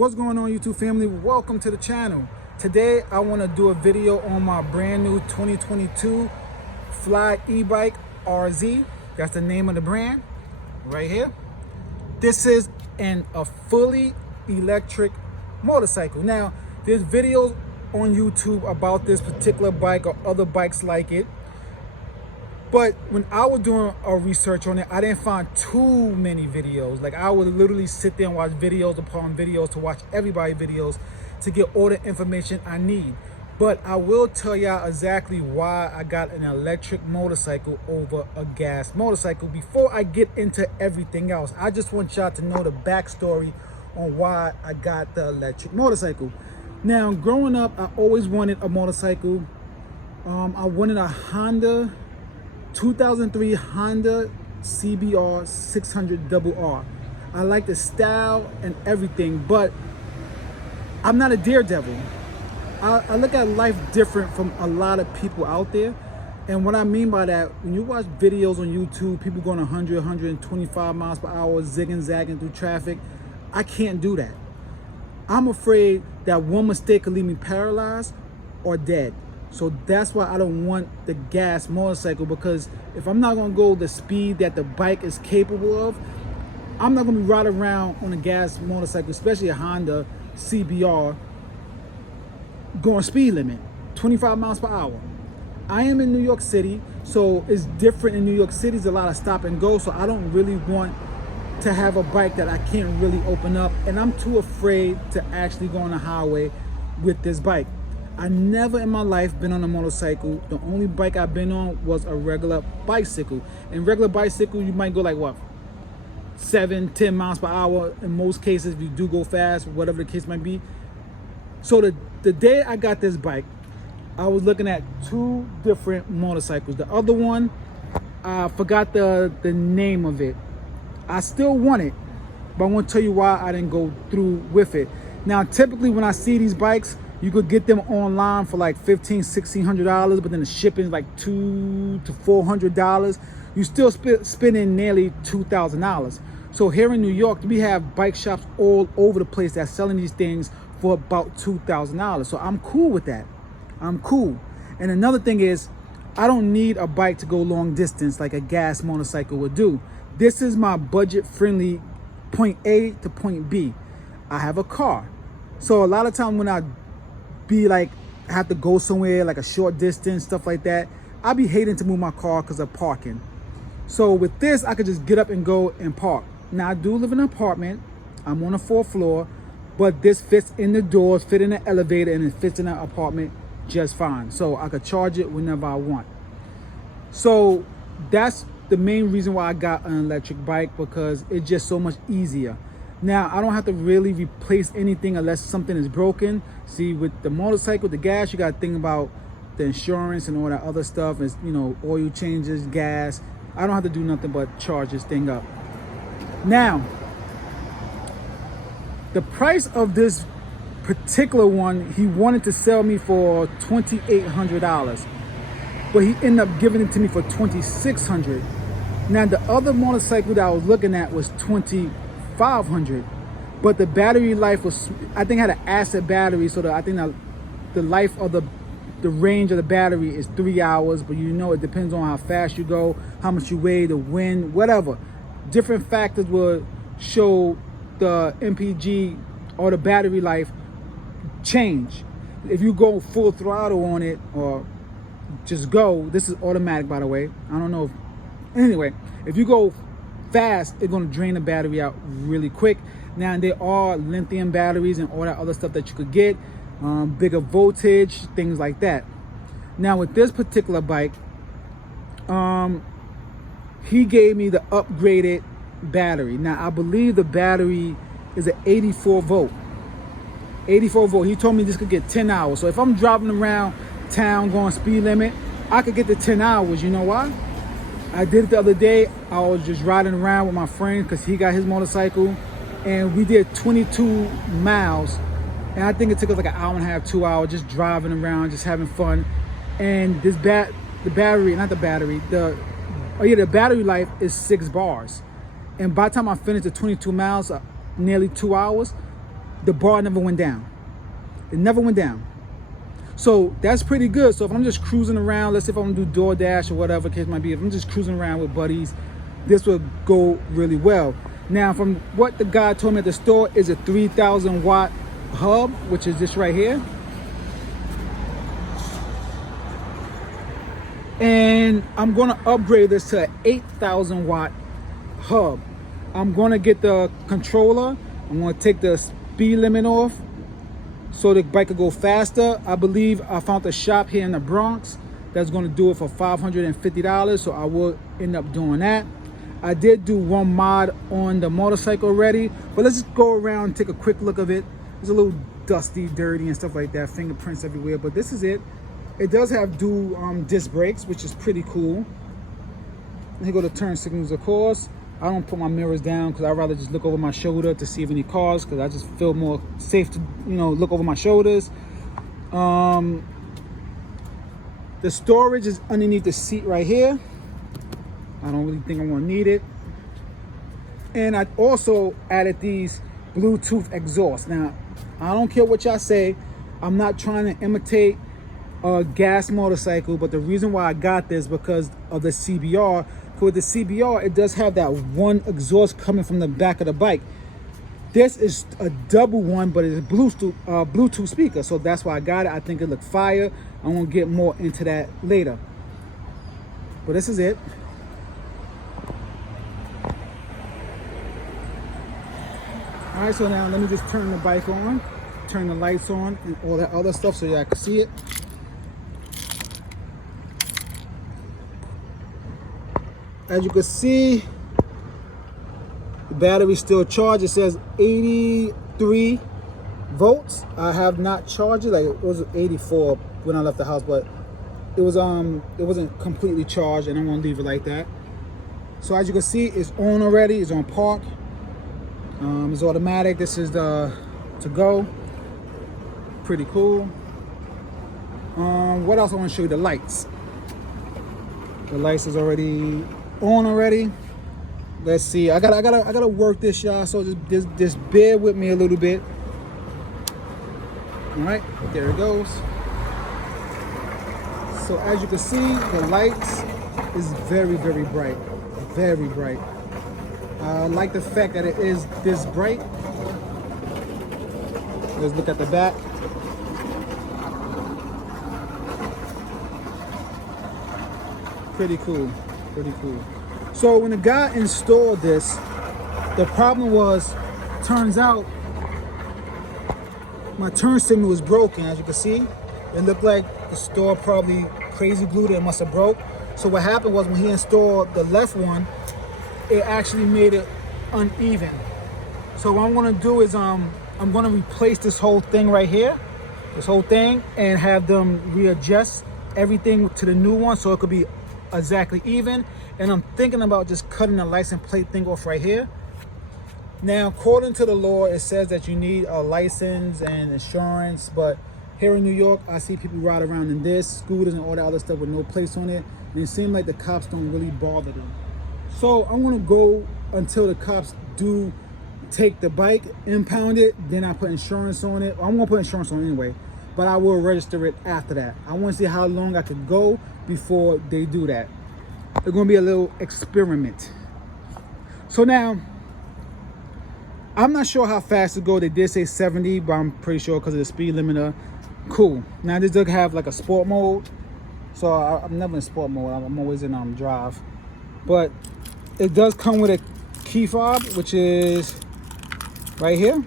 What's going on, YouTube family? Welcome to the channel. Today I want to do a video on my brand new 2022 Fly e-bike RZ. That's the name of the brand right here. This is a fully electric motorcycle. Now there's videos on YouTube about this particular bike or other bikes like it, but when I was doing a research on it, I didn't find too many videos. Like, I would literally sit there and watch videos upon videos to watch everybody's videos to get all the information I need. But I will tell y'all exactly why I got an electric motorcycle over a gas motorcycle before I get into everything else. I just want y'all to know the backstory on why I got the electric motorcycle. Now, growing up, I always wanted a motorcycle. I wanted a Honda 2003 Honda CBR 600RR. I like the style and everything, but I'm not a daredevil. I look at life different from a lot of people out there. And what I mean by that, when you watch videos on YouTube, people going 100, 125 miles per hour, zigging, zagging through traffic, I can't do that. I'm afraid that one mistake could leave me paralyzed or dead. So that's why I don't want the gas motorcycle, because if I'm not gonna go the speed that the bike is capable of, I'm not gonna be riding around on a gas motorcycle, especially a Honda CBR, going speed limit, 25 miles per hour. I am in New York City, so it's different in New York City. There's a lot of stop and go, so I don't really want to have a bike that I can't really open up, and I'm too afraid to actually go on the highway with this bike. I never in my life been on a motorcycle. The only bike I've been on was a regular bicycle. And regular bicycle, you might go like what? 7, 10 miles per hour. In most cases, if you do go fast, whatever the case might be. So the day I got this bike, I was looking at two different motorcycles. The other one, I forgot the name of it. I still want it, but I want to tell you why I didn't go through with it. Now, typically when I see these bikes, you could get them online for like $1,500, $1,600, but then the shipping is like $200 to $400. You still spending nearly $2,000. So here in New York, we have bike shops all over the place that's selling these things for about $2,000. So I'm cool with that. I'm cool. And another thing is, I don't need a bike to go long distance like a gas motorcycle would do. This is my budget-friendly point A to point B. I have a car. So a lot of times when I have to go somewhere like a short distance, stuff like that, I'll be hating to move my car because of parking. So with this, I could just get up and go and park. Now, I do live in an apartment. I'm on the 4th floor, but this fits in the doors, fit in the elevator, and it fits in the apartment just fine. So I could charge it whenever I want. So that's the main reason why I got an electric bike, because it's just so much easier. Now, I don't have to really replace anything unless something is broken. See, with the motorcycle, the gas, you got to think about the insurance and all that other stuff. Is, you know, oil changes, gas. I don't have to do nothing but charge this thing up. Now, the price of this particular one, he wanted to sell me for $2,800, but he ended up giving it to me for $2,600. Now, the other motorcycle that I was looking at was $2,500, but the battery life was, I think, had an acid battery, so I think that the life of the range of the battery is 3 hours. But you know, it depends on how fast you go, how much you weigh, the wind, whatever. Different factors will show the MPG or the battery life change. If you go full throttle on it or just go, this is automatic, by the way, I don't know anyway, if you go fast, it's going to drain the battery out really quick. Now, there are lithium batteries and all that other stuff that you could get, bigger voltage, things like that. Now, with this particular bike, he gave me the upgraded battery. Now, I believe the battery is an 84 volt. 84 volt. He told me this could get 10 hours. So if I'm driving around town going speed limit, I could get to 10 hours. You know why? I did it the other day. I was just riding around with my friend because he got his motorcycle, and we did 22 miles. And I think it took us like an hour and a half, 2 hours, just driving around, just having fun. And the battery life is 6 bars. And by the time I finished the 22 miles, nearly 2 hours, the bar never went down. It never went down. So that's pretty good. So if I'm just cruising around, let's say if I'm gonna do DoorDash or whatever case might be, if I'm just cruising around with buddies, this will go really well. Now, from what the guy told me at the store, is a 3,000 watt hub, which is this right here. And I'm gonna upgrade this to an 8,000 watt hub. I'm gonna get the controller. I'm gonna take the speed limit off so the bike could go faster. I believe I found a shop here in the Bronx that's gonna do it for $550, so I will end up doing that. I did do one mod on the motorcycle already, but let's just go around and take a quick look of it. It's a little dusty, dirty, and stuff like that, fingerprints everywhere, but this is it. It does have dual disc brakes, which is pretty cool. Here go the turn signals, of course. I don't put my mirrors down because I'd rather just look over my shoulder to see if any cars, because I just feel more safe to, you know, look over my shoulders. The storage is underneath the seat right here. I don't really think I'm gonna need it. And I also added these Bluetooth exhausts. Now, I don't care what y'all say. I'm not trying to imitate a gas motorcycle, but the reason why I got this because of the CBR. With the CBR, it does have that one exhaust coming from the back of the bike. This is a double one, but it's a Bluetooth speaker, so that's why I got it. I think it looked fire. I'm gonna get more into that later. But this is it. All right, so now let me just turn the bike on, turn the lights on, and all that other stuff so y'all can see it. As you can see, the battery still charged. It says 83 volts. I have not charged it. Like it was 84 when I left the house, but it wasn't completely charged, and I'm gonna leave it like that. So as you can see, it's on already. It's on park. It's automatic. This is the to go. Pretty cool. What else I want to show you? The lights. The lights is already on already. Let's see. I gotta work this, y'all. So just bear with me a little bit. All right, there it goes. So as you can see, the lights is very, very bright. Very bright. I like the fact that it is this bright. Let's look at the back. Pretty cool, pretty cool. So when the guy installed this, the problem was, turns out my turn signal was broken. As you can see, it looked like the store probably crazy glued it. It must have broke. So what happened was when he installed the left one, it actually made it uneven. So what I'm gonna do is I'm gonna replace this whole thing right here, this whole thing, and have them readjust everything to the new one so it could be exactly even. And I'm thinking about just cutting the license plate thing off right here. Now, according to the law, it says that you need a license and insurance, but here in New York, I see people ride around in this, scooters and all that other stuff with no plates on it, and it seems like the cops don't really bother them. So I'm gonna go until the cops do take the bike, impound it, then I put insurance on it. I'm gonna put insurance on it anyway, but I will register it after that. I wanna see how long I could go before they do that. It's gonna be a little experiment. So now, I'm not sure how fast to go. They did say 70, but I'm pretty sure because of the speed limiter. Cool. Now this does have like a sport mode. So I'm never in sport mode. I'm always in drive. But it does come with a key fob, which is right here.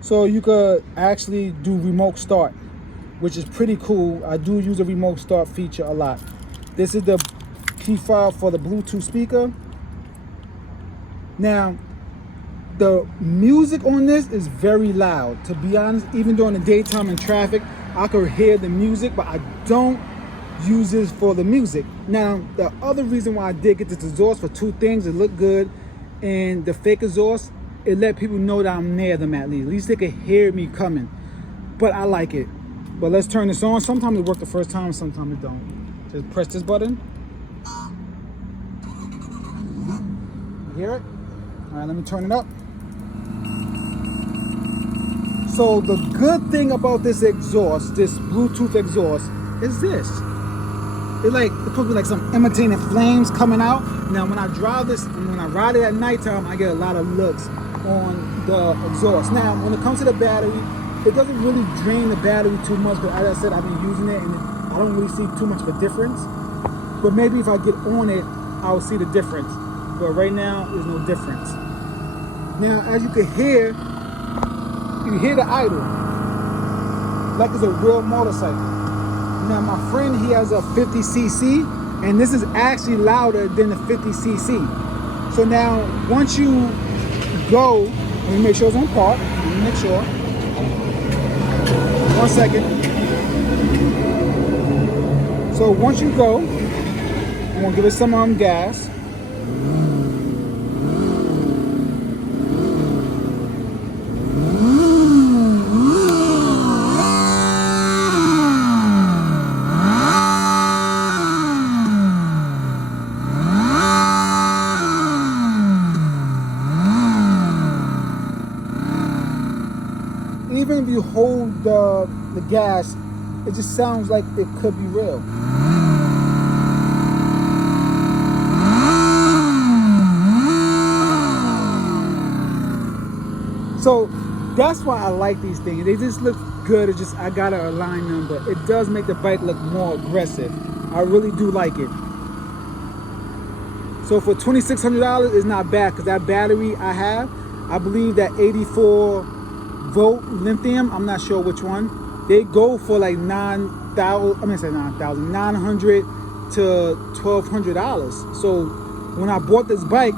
So you could actually do remote start, which is pretty cool. I do use the remote start feature a lot. This is the key fob for the Bluetooth speaker. Now, the music on this is very loud. To be honest, even during the daytime in traffic, I could hear the music, but I don't use this for the music. Now, the other reason why I did get this exhaust for two things: it looked good, and the fake exhaust, it let people know that I'm near them at least. At least they could hear me coming. But I like it. But let's turn this on. Sometimes it works the first time, sometimes it don't. Just press this button. You hear it? All right, let me turn it up. So the good thing about this exhaust, this Bluetooth exhaust, is this. It's supposed to be like some imitating flames coming out. Now when I drive this, and when I ride it at nighttime, I get a lot of looks on the exhaust. Now when it comes to the battery, it doesn't really drain the battery too much, but as I said, I've been using it and I don't really see too much of a difference. But maybe if I get on it, I'll see the difference. But right now, there's no difference. Now, as you can hear, you hear the idle, like it's a real motorcycle. Now, my friend, he has a 50cc, and this is actually louder than the 50cc. So now, once you go, let me make sure it's on park. Let me make sure. 1 second. So once you go, I'm gonna give it some gas. Even if you hold the gas, it just sounds like it could be real. So that's why I like these things. They just look good. It's just I gotta align them, but it does make the bike look more aggressive. I really do like it. So for $2,600, it's not bad, because that battery I have, I believe that 84 volt lithium, I'm not sure which one, they go for like $900 to $1,200. So when I bought this bike,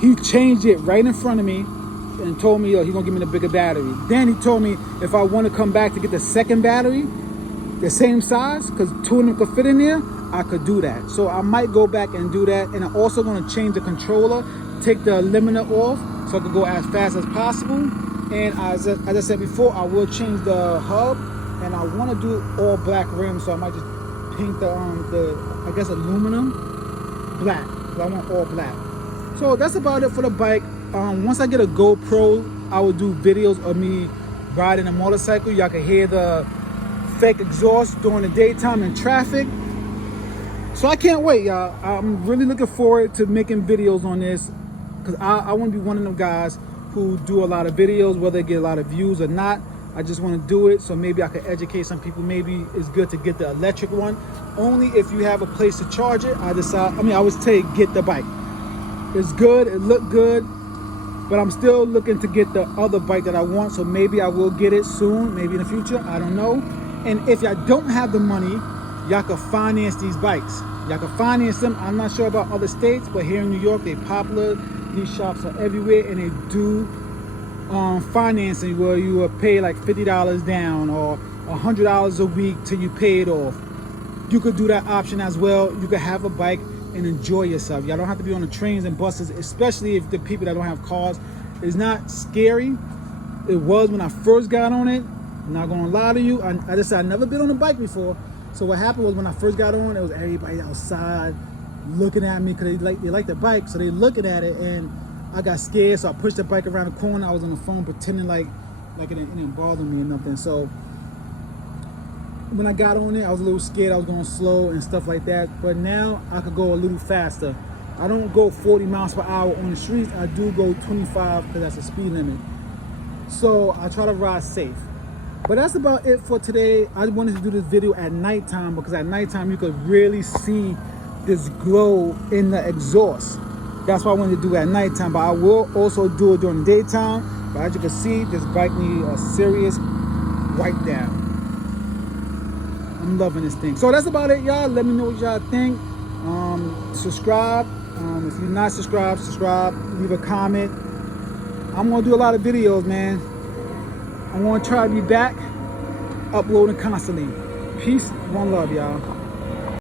he changed it right in front of me and told me, yo, he's gonna give me the bigger battery. Then he told me if I want to come back to get the second battery, the same size, because two of them could fit in there, I could do that. So I might go back and do that. And I'm also gonna change the controller, take the limiter off so I could go as fast as possible. And as I said before, I will change the hub, and I want to do all black rims, so I might just paint the I guess aluminum black, because I want all black. So that's about it for the bike. Once I get a GoPro, I will do videos of me riding a motorcycle. Y'all can hear the fake exhaust during the daytime in traffic. So I can't wait, y'all. I'm really looking forward to making videos on this, because I want to be one of them guys who do a lot of videos, whether they get a lot of views or not. I just want to do it so maybe I can educate some people. Maybe it's good to get the electric one, only if you have a place to charge it. I would say get the bike. It's good, it looked good, but I'm still looking to get the other bike that I want, so maybe I will get it soon, maybe in the future, I don't know. And if y'all don't have the money, y'all can finance these bikes. Y'all can finance them. I'm not sure about other states, but here in New York, they're popular. These shops are everywhere, and they do financing where you will pay like $50 down or $100 a week till you pay it off. You could do that option as well. You could have a bike and enjoy yourself. Y'all don't have to be on the trains and buses, especially if the people that don't have cars. It's not scary. It was when I first got on it. I'm not gonna lie to you. I just said I've never been on a bike before. So what happened was when I first got on, it was everybody outside looking at me, because they like the bike, so they looking at it, and I got scared, so I pushed the bike around the corner. I was on the phone pretending like it didn't bother me or nothing. So when I got on it, I was a little scared. I was going slow and stuff like that, but now I could go a little faster. I don't go 40 miles per hour on the streets. I do go 25, because that's the speed limit. So I try to ride safe. But that's about it for today. I wanted to do this video at nighttime, because at nighttime you could really see this glow in the exhaust. That's why I wanted to do it at nighttime, but I will also do it during the daytime. But as you can see, this bike needs a serious wipe down. I'm loving this thing. So that's about it, y'all. Let me know what y'all think. Subscribe. If you're not subscribed, subscribe. Leave a comment. I'm gonna do a lot of videos, man. I'm gonna try to be back uploading constantly. Peace, one love, y'all.